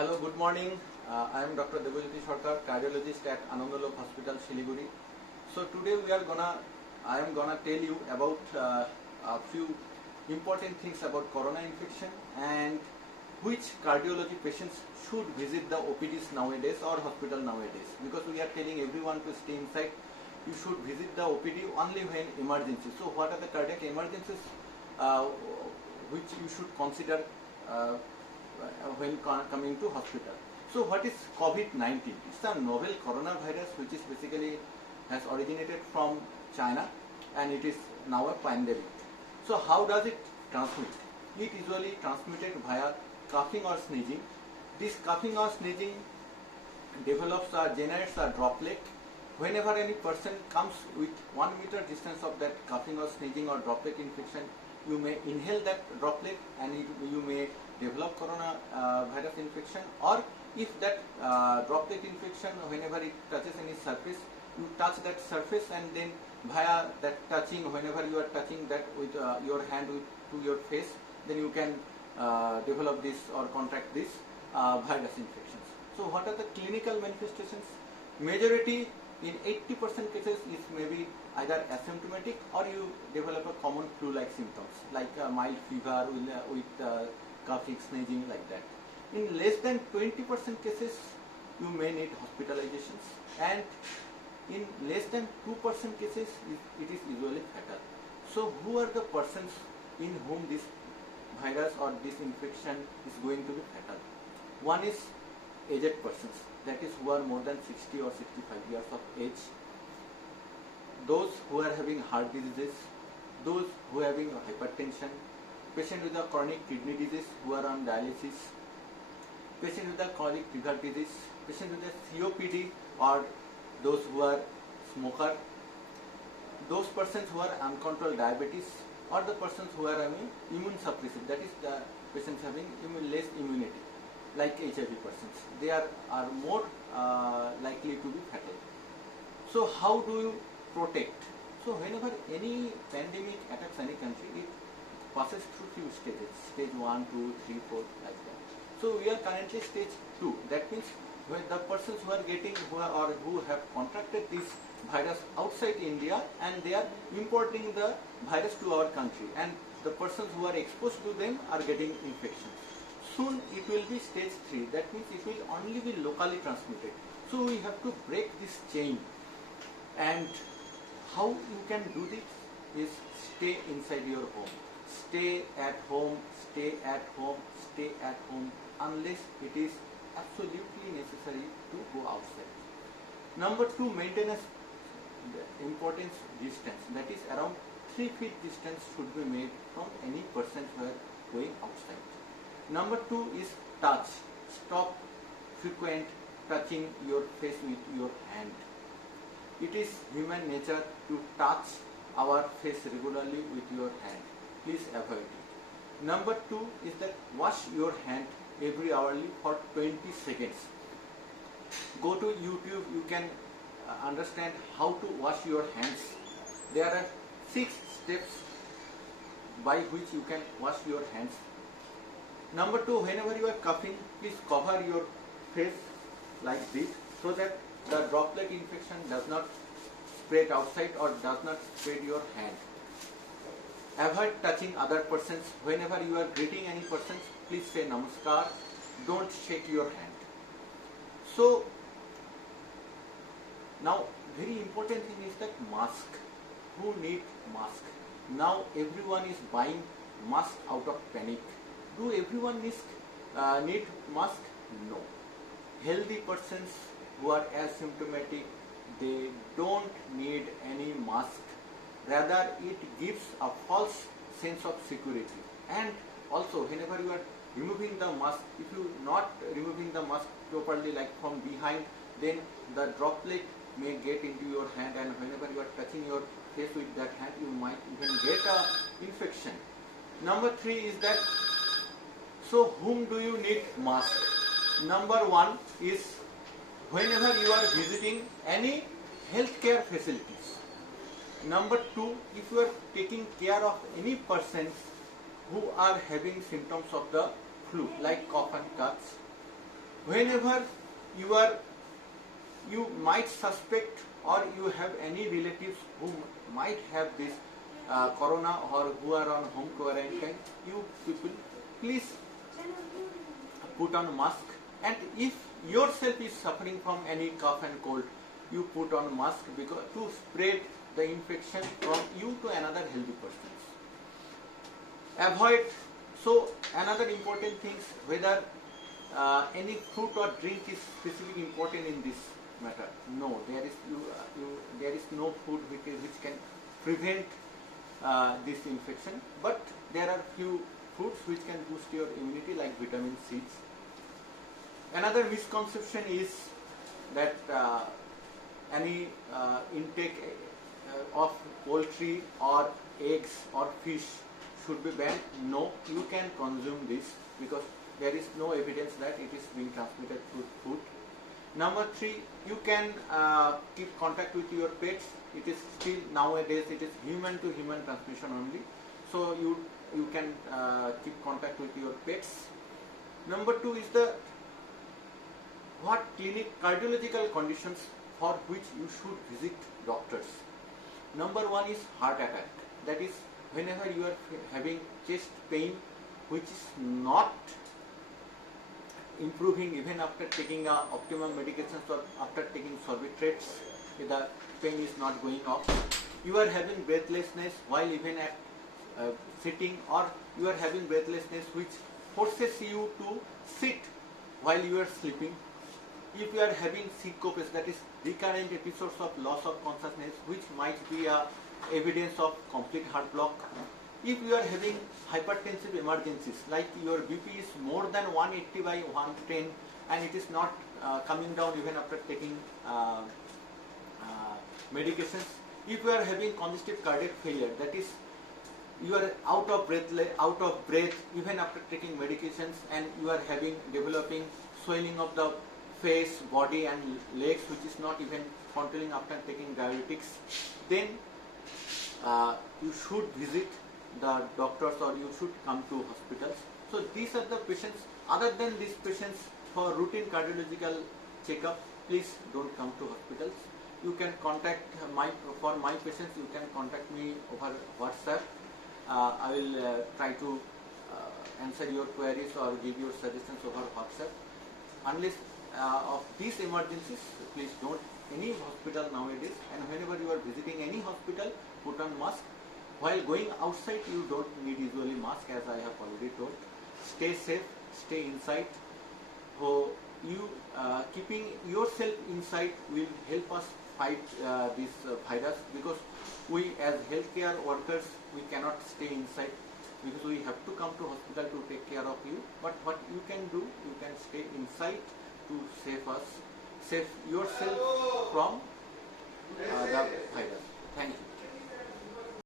Hello, good morning. I am Dr. Debojyoti Sarkar, cardiologist at Anandalok Hospital, Siliguri. So today I am gonna tell you about a few important things about corona infection and which cardiology patients should visit the OPDs nowadays or hospital nowadays. Because we are telling everyone to stay inside, you should visit the OPD only when emergency. So what are the cardiac emergencies which you should consider when coming to hospital? So what is COVID-19? It's a novel coronavirus which is basically has originated from China and it is now a pandemic. So how does it transmit? It usually transmitted via coughing or sneezing. This coughing or sneezing generates a droplet. Whenever any person comes with 1 meter distance of that coughing or sneezing or droplet infection, you may inhale that droplet and you may develop coronavirus infection, or if that droplet infection, whenever it touches any surface, you touch that surface and then via that touching, whenever you are touching that with your hand to your face, then you can develop this or contract this virus infections. So what are the clinical manifestations? Majority in 80% cases is maybe either asymptomatic or you develop a common flu-like symptoms like mild fever with coughing, sneezing, like that. In less than 20% cases, you may need hospitalizations, and in less than 2% cases, it is usually fatal. So who are the persons in whom this virus or this infection is going to be fatal? One is aged persons, that is who are more than 60 or 65 years of age, those who are having heart diseases, those who are having hypertension, patient with a chronic kidney disease who are on dialysis, patient with a chronic liver disease, patient with a COPD or those who are smoker, those persons who are uncontrolled diabetes, or the persons who are having immune suppressive, that is the patients having less immunity, like HIV persons. They are more likely to be fatal. So how do you protect? So whenever any pandemic attacks any country, it passes through few stages, stage 1, 2, 3, 4, like that. So we are currently stage 2. That means when the persons who are getting who have contracted this virus outside India and they are importing the virus to our country, and the persons who are exposed to them are getting infections. Soon it will be stage 3. That means it will only be locally transmitted. So we have to break this chain. And how you can do this is stay inside your home. Stay at home, stay at home, stay at home, unless it is absolutely necessary to go outside. Number 2, maintain a important distance, that is around 3 feet distance should be made from any person who are going outside. Number 2 is touch. Stop frequent touching your face with your hand. It is human nature to touch our face regularly with your hand. Please avoid it. Number 2 is that wash your hand every hourly for 20 seconds. Go to YouTube, you can understand how to wash your hands. There are 6 steps by which you can wash your hands. Number 2, whenever you are coughing, please cover your face like this so that the droplet infection does not spread outside or does not spread your hand. Avoid touching other persons. Whenever you are greeting any persons, please say namaskar. Don't shake your hand. So now very important thing is that mask. Who need mask? Now everyone is buying mask out of panic. Do everyone need mask? No. Healthy persons who are asymptomatic, they don't need any mask. Rather, it gives a false sense of security. And also, whenever you are removing the mask, if you not removing the mask properly, like from behind, then the droplet may get into your hand, and whenever you are touching your face with that hand, you might even get a infection. Number 3 is that, so whom do you need mask? Number 1 is whenever you are visiting any healthcare facilities. Number 2, if you are taking care of any persons who are having symptoms of the flu, like cough and cuts, Whenever you might suspect or you have any relatives who might have this corona or who are on home quarantine, you people please put on mask, and if yourself is suffering from any cough and cold, you put on mask because to spread the infection from you to another healthy persons. Avoid. So another important things, whether any fruit or drink is specifically important in this matter. No, there is no food which can prevent this infection, but there are few fruits which can boost your immunity, like vitamin C. Another misconception is that any intake of poultry or eggs or fish should be banned. No, you can consume this because there is no evidence that it is being transmitted through food. Number 3, you can keep contact with your pets. It is still nowadays it is human to human transmission only. So you can keep contact with your pets. Number 2 is the what cardiological conditions for which you should visit doctors. Number 1 is heart attack. That is whenever you are having chest pain which is not improving even after taking optimum medications or after taking sorbitrates, the pain is not going off. You are having breathlessness while even at sitting, or you are having breathlessness which forces you to sit while you are sleeping. If you are having syncope, that is recurrent episodes of loss of consciousness, which might be evidence of complete heart block. If you are having hypertensive emergencies, like your BP is more than 180 by 110 and it is not coming down even after taking medications. If you are having congestive cardiac failure, that is you are out of breath even after taking medications, and you are developing swelling of the face, body and legs which is not even controlling after taking diuretics, then you should visit the doctors or you should come to hospitals. So these are the patients. Other than these patients, for routine cardiological checkup, please don't come to hospitals. You can contact for my patients, you can contact me over WhatsApp. I will try to answer your queries or give your suggestions over WhatsApp. Unless of these emergencies, please don't any hospital nowadays, and whenever you are visiting any hospital, put on mask. While going outside, you don't need usually mask, as I have already told. Stay safe, stay inside. So you keeping yourself inside will help us fight this virus, because we as healthcare workers, we cannot stay inside because we have to come to hospital to take care of you. But what you can do, you can stay inside to save yourself from the virus. Thank you.